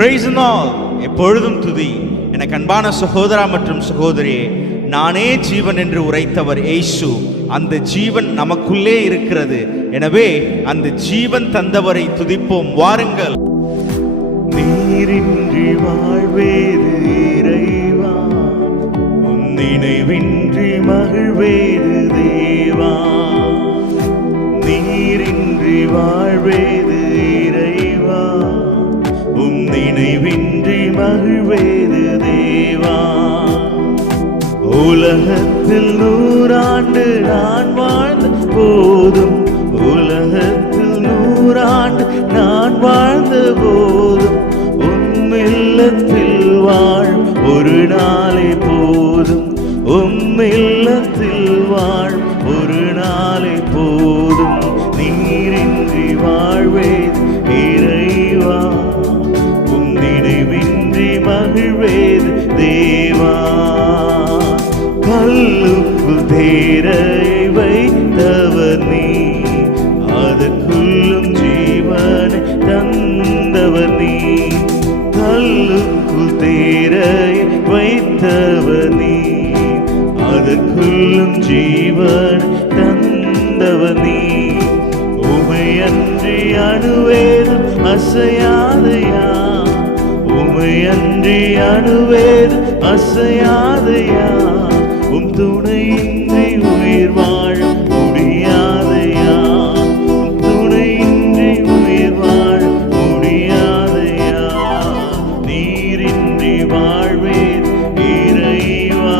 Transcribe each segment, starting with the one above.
Praise the Lord. எப்பொழுதும் துதி. எனக்கு அன்பான சகோதரா மற்றும் சகோதரியே, நானே ஜீவன் என்று உரைத்தவர் இயேசு. அந்த ஜீவன் நமக்குள்ளே இருக்கிறது. எனவே அந்த ஜீவன் தந்தவரை துதிப்போம். வாருங்கள். நீரின்றி வாழ்வேது இறைவா, உன் நினைவின்றி மகிழ்வேது தேவா. நீரின்றி வாழ்வேது இறைவா, உன் நினைவின்றி மகிழ்வேது தேவா. உலகத்தில் 100 ஆண்டு நான் வாழ்ந்த போதும், உலகத்தில் 100 ஆண்டு நான் வாழ்ந்த போதும், உம்மில்லத்தில் வாழும் ஒரு நாளே போதும், உம்மில்லத்தில் வாழும் ஒரு நாளே போதும். நீரின்றி வாழ்வேது இறைவா, உம் நினைவின்றி மகிழ்வேது தேவா. கல்லுக்குள் தேரையை வைத்தவர் நீ, அதற்குள்ளும் ஜீவனை தந்தவர் நீ. கல்லுக்குள் தேரையை வைத்தவர் நீ, அதற்குள்ளும் ஜீவனை தந்தவர் நீ. உமையன்றி அணுவேதும் அசையாதையா, உமையன்றி அணுவேதும் அசையாதையா. உம் துணையின்றி உயிர் வாழ முடியாதையா, உம் துணையின்றி உயிர் வாழ முடியாதையா. நீரின்றி வாழ்வேது இறைவா,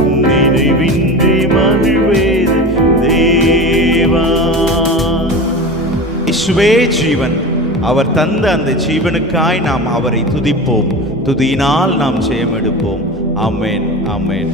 உம் நினைவின்றி மகிழ்வேது தேவா. இயேசுவே ஜீவன். அவர் தந்த அந்த ஜீவனுக்காய் நாம் அவரை துதிப்போம். துதியினால் நாம் ஜெயம் எடுப்போம். ஆமென், ஆமென்.